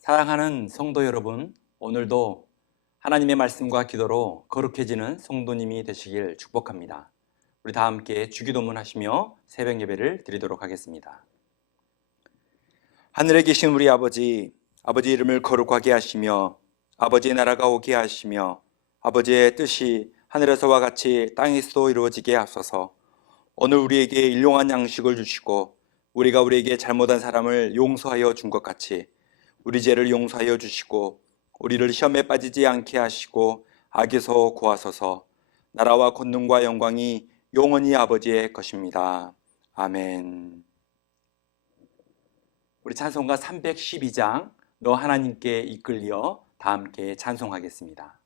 사랑하는 성도 여러분, 오늘도 하나님의 말씀과 기도로 거룩해지는 성도님이 되시길 축복합니다. 우리 다 함께 주기도문 하시며 새벽 예배를 드리도록 하겠습니다. 하늘에 계신 우리 아버지, 아버지 이름을 거룩하게 하시며 아버지의 나라가 오게 하시며 아버지의 뜻이 하늘에서와 같이 땅에서도 이루어지게 하소서. 오늘 우리에게 일용할 양식을 주시고 우리가 우리에게 잘못한 사람을 용서하여 준 것 같이 우리 죄를 용서하여 주시고 우리를 시험에 빠지지 않게 하시고 악에서 구하소서. 나라와 권능과 영광이 영원히 아버지의 것입니다. 아멘. 우리 찬송가 312장 너 하나님께 이끌려 다 함께 찬송하겠습니다.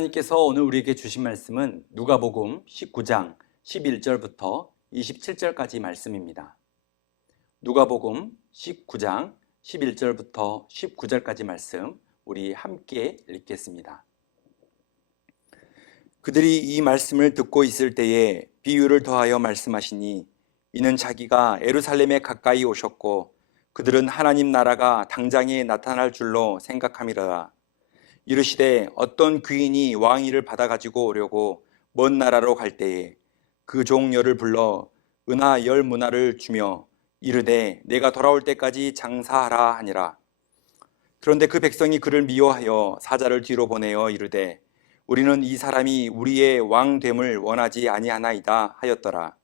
하나님께서 오늘 우리에게 주신 말씀은 누가복음 19장 11절부터 27절까지 말씀입니다. 누가복음 19장 11절부터 19절까지 말씀 우리 함께 읽겠습니다. 그들이 이 말씀을 듣고 있을 때에 비유를 더하여 말씀하시니 이는 자기가 예루살렘에 가까이 오셨고 그들은 하나님 나라가 당장에 나타날 줄로 생각함이라. 이르시되 어떤 귀인이 왕위를 받아 가지고 오려고 먼 나라로 갈 때에 그 종녀를 불러 은하 10문화를 주며 이르되 내가 돌아올 때까지 장사하라 하니라. 그런데 그 백성이 그를 미워하여 사자를 뒤로 보내어 이르되 우리는 이 사람이 우리의 왕됨을 원하지 아니하나이다 하였더라.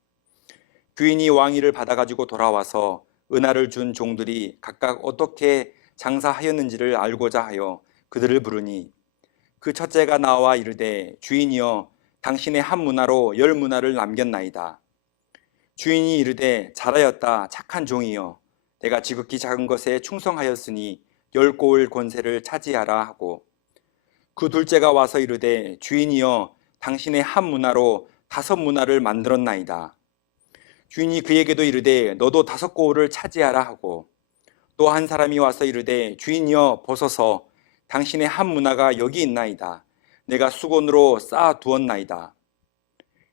귀인이 왕위를 받아 가지고 돌아와서 은하를 준 종들이 각각 어떻게 장사하였는지를 알고자 하여 그들을 부르니 그 첫째가 나와 이르되 주인이여 당신의 한 문화로 10문화를 남겼나이다. 주인이 이르되 잘하였다 착한 종이여 내가 지극히 작은 것에 충성하였으니 10고을 권세를 차지하라 하고 그 둘째가 와서 이르되 주인이여 당신의 한 문화로 5문화를 만들었나이다. 주인이 그에게도 이르되 너도 5고울을 차지하라 하고, 또 한 사람이 와서 이르되 주인이여 보소서 당신의 한 문화가 여기 있나이다. 내가 수건으로 쌓아 두었나이다.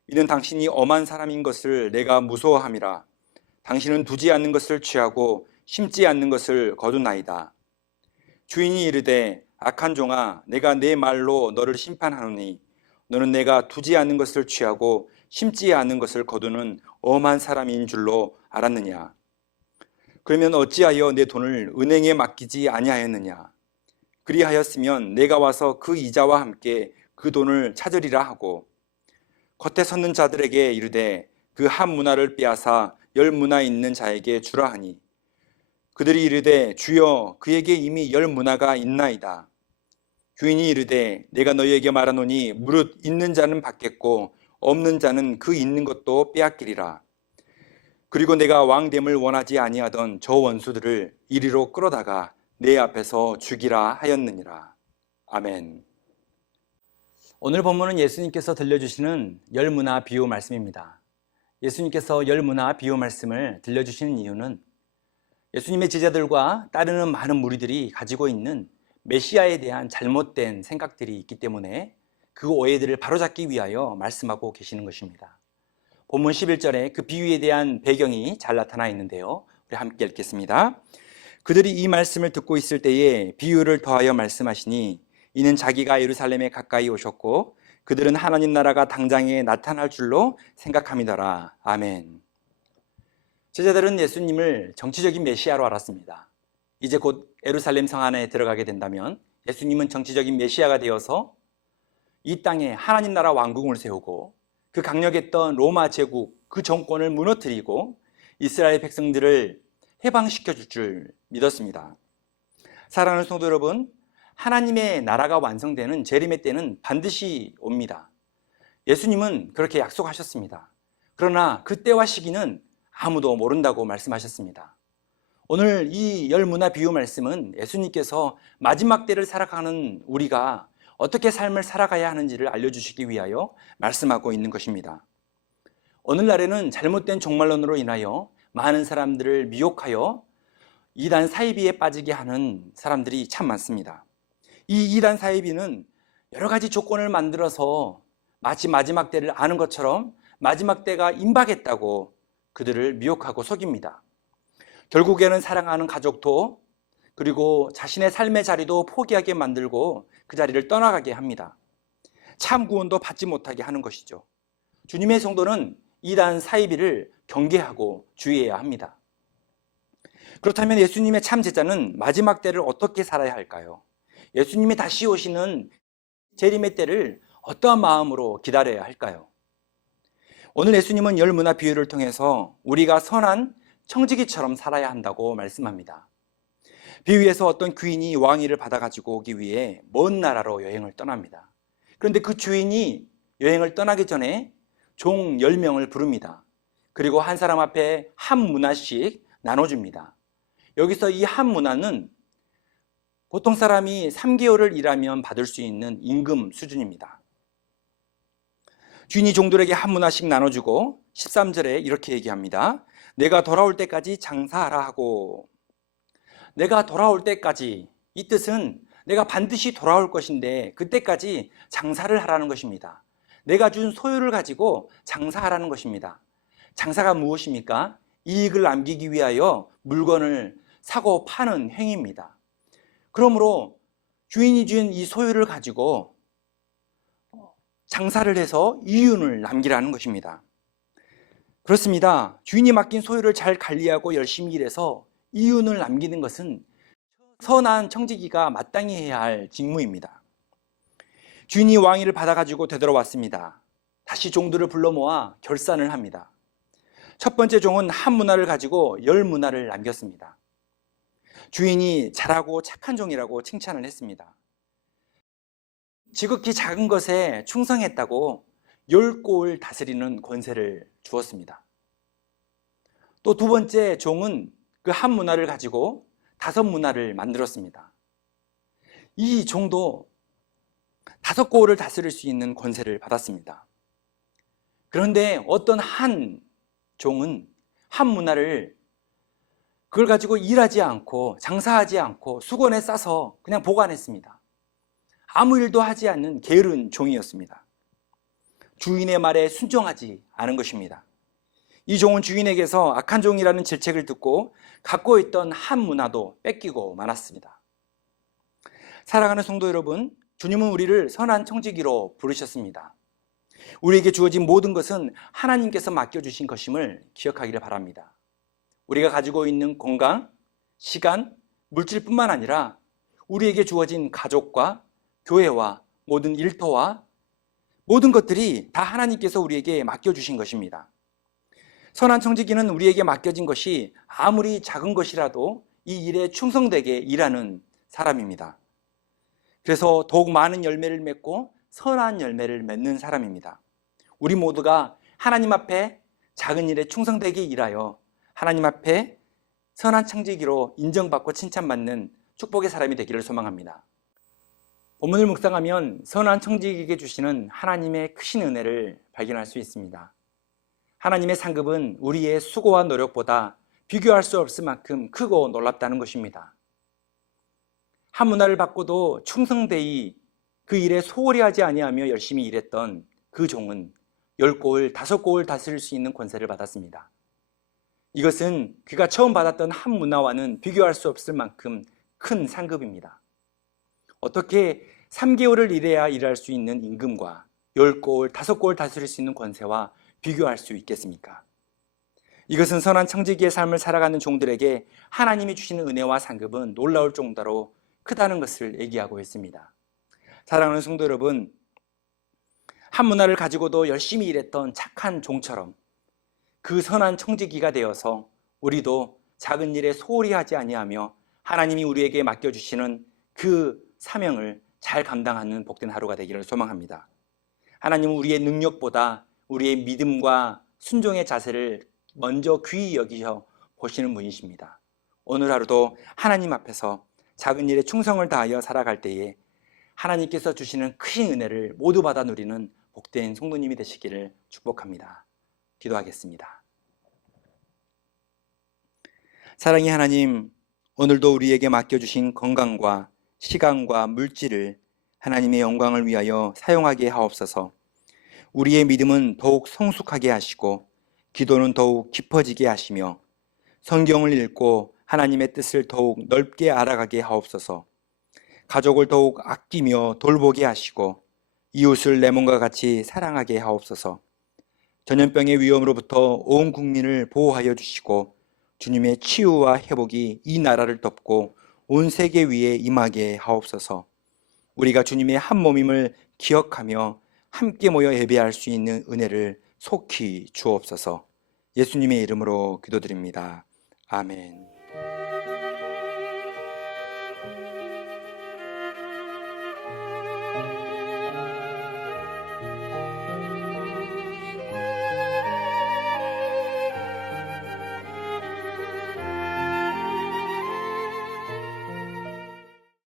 이는 당신이 엄한 사람인 것을 내가 무서워함이라. 당신은 두지 않는 것을 취하고 심지 않는 것을 거두나이다. 주인이 이르되 악한 종아 내가 내 말로 너를 심판하노니 너는 내가 두지 않는 것을 취하고 심지 않는 것을 거두는 엄한 사람인 줄로 알았느냐. 그러면 어찌하여 내 돈을 은행에 맡기지 아니하였느냐. 그리하였으면 내가 와서 그 이자와 함께 그 돈을 찾으리라 하고, 겉에 섰는 자들에게 이르되 그 한 문화를 빼앗아 10문화 있는 자에게 주라 하니, 그들이 이르되 주여 그에게 이미 10문화가 있나이다. 주인이 이르되 내가 너희에게 말하노니 무릇 있는 자는 받겠고 없는 자는 그 있는 것도 빼앗기리라. 그리고 내가 왕됨을 원하지 아니하던 저 원수들을 이리로 끌어다가 내 앞에서 죽이라 하였느니라. 아멘. 오늘 본문은 예수님께서 들려주시는 10문화 비유 말씀입니다. 예수님께서 10문화 비유 말씀을 들려주시는 이유는 예수님의 제자들과 따르는 많은 무리들이 가지고 있는 메시아에 대한 잘못된 생각들이 있기 때문에 그 오해들을 바로잡기 위하여 말씀하고 계시는 것입니다. 본문 11절에 그 비유에 대한 배경이 잘 나타나 있는데요. 우리 함께 읽겠습니다. 그들이 이 말씀을 듣고 있을 때에 비유를 더하여 말씀하시니 이는 자기가 예루살렘에 가까이 오셨고 그들은 하나님 나라가 당장에 나타날 줄로 생각함이더라. 아멘. 제자들은 예수님을 정치적인 메시아로 알았습니다. 이제 곧 예루살렘 성 안에 들어가게 된다면 예수님은 정치적인 메시아가 되어서 이 땅에 하나님 나라 왕국을 세우고 그 강력했던 로마 제국 그 정권을 무너뜨리고 이스라엘 백성들을 해방시켜 줄 줄 믿었습니다. 사랑하는 성도 여러분, 하나님의 나라가 완성되는 재림의 때는 반드시 옵니다. 예수님은 그렇게 약속하셨습니다. 그러나 그때와 시기는 아무도 모른다고 말씀하셨습니다. 오늘 이 10문화 비유 말씀은 예수님께서 마지막 때를 살아가는 우리가 어떻게 삶을 살아가야 하는지를 알려주시기 위하여 말씀하고 있는 것입니다. 오늘날에는 잘못된 종말론으로 인하여 많은 사람들을 미혹하여 이단 사이비에 빠지게 하는 사람들이 참 많습니다. 이 이단 사이비는 여러 가지 조건을 만들어서 마치 마지막 때를 아는 것처럼 마지막 때가 임박했다고 그들을 미혹하고 속입니다. 결국에는 사랑하는 가족도 그리고 자신의 삶의 자리도 포기하게 만들고 그 자리를 떠나가게 합니다. 참 구원도 받지 못하게 하는 것이죠. 주님의 성도는 이단 사이비를 경계하고 주의해야 합니다. 그렇다면 예수님의 참 제자는 마지막 때를 어떻게 살아야 할까요? 예수님이 다시 오시는 재림의 때를 어떠한 마음으로 기다려야 할까요? 오늘 예수님은 10문화 비유를 통해서 우리가 선한 청지기처럼 살아야 한다고 말씀합니다. 비유에서 어떤 귀인이 왕위를 받아가지고 오기 위해 먼 나라로 여행을 떠납니다. 그런데 그 주인이 여행을 떠나기 전에 종 10명을 부릅니다. 그리고 한 사람 앞에 한 문화씩 나눠줍니다. 여기서 이 한 문화는 보통 사람이 3개월을 일하면 받을 수 있는 임금 수준입니다. 주인이 종들에게 한 문화씩 나눠주고 13절에 이렇게 얘기합니다. 내가 돌아올 때까지 장사하라 하고, 내가 돌아올 때까지, 이 뜻은 내가 반드시 돌아올 것인데 그때까지 장사를 하라는 것입니다. 내가 준 소유를 가지고 장사하라는 것입니다. 장사가 무엇입니까? 이익을 남기기 위하여 물건을 사고 파는 행위입니다. 그러므로 주인이 준 이 소유를 가지고 장사를 해서 이윤을 남기라는 것입니다. 그렇습니다. 주인이 맡긴 소유를 잘 관리하고 열심히 일해서 이윤을 남기는 것은 선한 청지기가 마땅히 해야 할 직무입니다. 주인이 왕위를 받아가지고 되돌아왔습니다. 다시 종들을 불러 모아 결산을 합니다. 첫 번째 종은 한 문화를 가지고 10문화를 남겼습니다. 주인이 잘하고 착한 종이라고 칭찬을 했습니다. 지극히 작은 것에 충성했다고 10고을 다스리는 권세를 주었습니다. 또 두 번째 종은 그 한 문화를 가지고 5문화를 만들었습니다. 이 종도 다섯 고을을 다스릴 수 있는 권세를 받았습니다. 그런데 어떤 한 종은 한 문화를 그걸 가지고 일하지 않고 장사하지 않고 수건에 싸서 그냥 보관했습니다. 아무 일도 하지 않는 게으른 종이었습니다. 주인의 말에 순종하지 않은 것입니다. 이 종은 주인에게서 악한 종이라는 질책을 듣고 갖고 있던 한 문화도 뺏기고 말았습니다. 사랑하는 성도 여러분, 주님은 우리를 선한 청지기로 부르셨습니다. 우리에게 주어진 모든 것은 하나님께서 맡겨주신 것임을 기억하기를 바랍니다. 우리가 가지고 있는 건강, 시간, 물질뿐만 아니라 우리에게 주어진 가족과 교회와 모든 일터와 모든 것들이 다 하나님께서 우리에게 맡겨주신 것입니다. 선한 청지기는 우리에게 맡겨진 것이 아무리 작은 것이라도 이 일에 충성되게 일하는 사람입니다. 그래서 더욱 많은 열매를 맺고 선한 열매를 맺는 사람입니다. 우리 모두가 하나님 앞에 작은 일에 충성되게 일하여 하나님 앞에 선한 청지기로 인정받고 칭찬받는 축복의 사람이 되기를 소망합니다. 본문을 묵상하면 선한 청지기에게 주시는 하나님의 크신 은혜를 발견할 수 있습니다. 하나님의 상급은 우리의 수고와 노력보다 비교할 수 없을 만큼 크고 놀랍다는 것입니다. 한 문화를 받고도 충성되이 그 일에 소홀히 하지 아니하며 열심히 일했던 그 종은 10고을, 5고을 다스릴 수 있는 권세를 받았습니다. 이것은 그가 처음 받았던 한 문화와는 비교할 수 없을 만큼 큰 상급입니다. 어떻게 3개월을 일해야 일할 수 있는 임금과 10고을, 5고을 다스릴 수 있는 권세와 비교할 수 있겠습니까? 이것은 선한 청지기의 삶을 살아가는 종들에게 하나님이 주시는 은혜와 상급은 놀라울 정도로 크다는 것을 얘기하고 있습니다. 사랑하는 성도 여러분, 한 문화를 가지고도 열심히 일했던 착한 종처럼 그 선한 청지기가 되어서 우리도 작은 일에 소홀히 하지 아니하며 하나님이 우리에게 맡겨주시는 그 사명을 잘 감당하는 복된 하루가 되기를 소망합니다. 하나님은 우리의 능력보다 우리의 믿음과 순종의 자세를 먼저 귀히 여기셔 보시는 분이십니다. 오늘 하루도 하나님 앞에서 작은 일에 충성을 다하여 살아갈 때에 하나님께서 주시는 크신 은혜를 모두 받아 누리는 복된 성도님이 되시기를 축복합니다. 기도하겠습니다. 사랑의 하나님, 오늘도 우리에게 맡겨주신 건강과 시간과 물질을 하나님의 영광을 위하여 사용하게 하옵소서. 우리의 믿음은 더욱 성숙하게 하시고 기도는 더욱 깊어지게 하시며 성경을 읽고 하나님의 뜻을 더욱 넓게 알아가게 하옵소서. 가족을 더욱 아끼며 돌보게 하시고 이웃을 내 몸과 같이 사랑하게 하옵소서. 전염병의 위험으로부터 온 국민을 보호하여 주시고 주님의 치유와 회복이 이 나라를 덮고 온 세계 위에 임하게 하옵소서. 우리가 주님의 한 몸임을 기억하며 함께 모여 예배할 수 있는 은혜를 속히 주옵소서. 예수님의 이름으로 기도드립니다. 아멘.